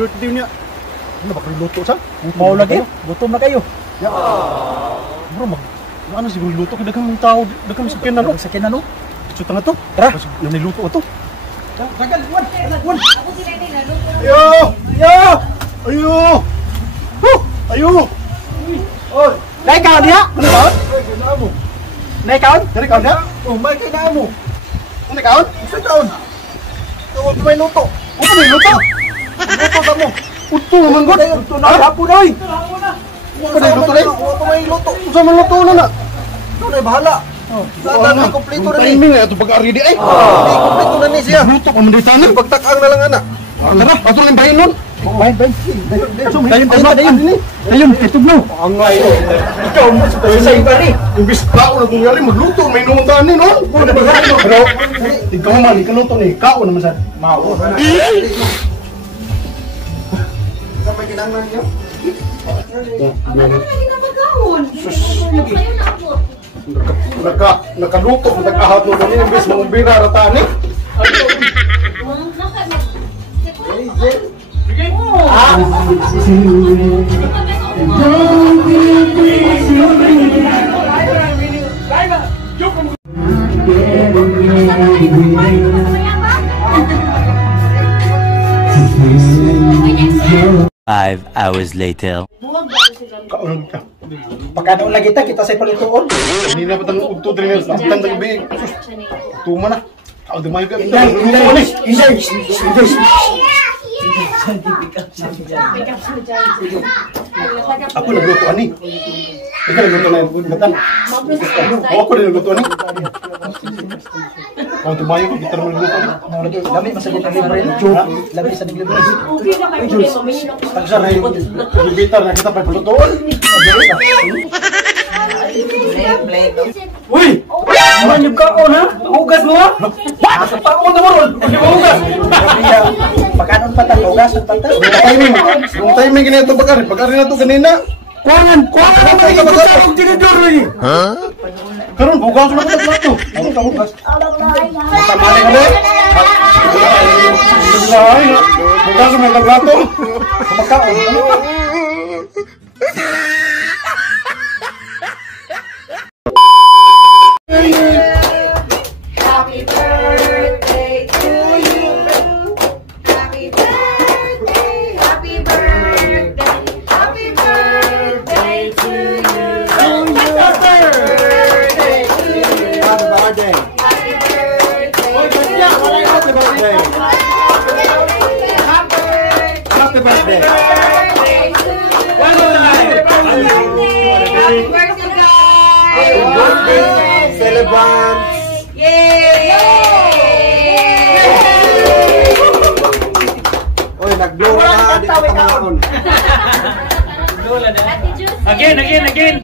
birthday niya. Ano ba kayo luto sa? Mau lagi? Gutom na kayo. Ya. Bro, ano siguro luto kay daghang mga tao, daghang sakyan na no. Sakyan na no. Chuta nga to. Tara. Nang niluto ato. Sagal, wan. Ako sila nila, luto. Ayo! Ayo! Ayo! Ayo! Oy, naik kaon dia? Ano ba? Ay, kailangan mo. Naik kaon? Dari kaon niya? Oh, may kailangan mo. Ano kaon? Sa kaon. Tawag ko may luto. Ano may luto? Luto ka mo. Uto naman god. Ito na hapon oy. Ano may luto rin? Ako may luto. Usa man luto na na. Ito na bahala. Sa na kompleto na ni. Timing na ito pag-ari di ay. Hindi kompleto na ni siya. Luto ko man di tanan. Pagtakang na lang ana. Tara, ato lang bayin nun. Bayan. Dayon, ito mo. Angay. Ikaw mo sa iba ni. Imbis kao na kung yari magluto, may numuntahan ni, no? Pero, ikaw man, ikaluto ni, kao naman sa mao. Sa may kinanglan niyo. Ano lagi na magkahon? Kayo na ako. Nakaluto, nag-ahap mo ni, imbis mangumbira ratani. Five hours later. Kaon ka. Pagkano lagi kita sa palutuon. Hindi na patang ugto din nila. Tang tagbi. Tuma na. Kaon dumayo ka. Ako nagluto ani. Ikaw nagluto na yung gatan. Ako din nagluto ani. Kaon dumayo ka. Kita naman nagluto ani. Dami masagit ang libre. Labi sa libre. Okay na kayo, hindi maminom. Tagsa na yung bibitar na kita pa palutoon. Uy! Ano yung kaon ha? Hugas mo ha? Paon na mo ron! Hindi mo hugas! Pagkano pa tayo? Hugas ang tatas? Yung timing ganito pag-ari. Pag-ari na ito kanina. Kuangan! Kuangan! Kuangan! Kuangan! Ang tinidor lagi! Karon, bukas na ito plato. Ano ka bukas? Matamali ka ba? Bukas na ito plato. Kumakaon. Happy birthday to you. Happy birthday, happy birthday, happy birthday to you. Happy birthday to you. Happy birthday. Happy birthday. Happy birthday. Happy Happy birthday. birthday, guys. Happy birthday, celebrants! Yay! Oy, nag-blow na! Di ka pangaon! Ate Juicy. Again.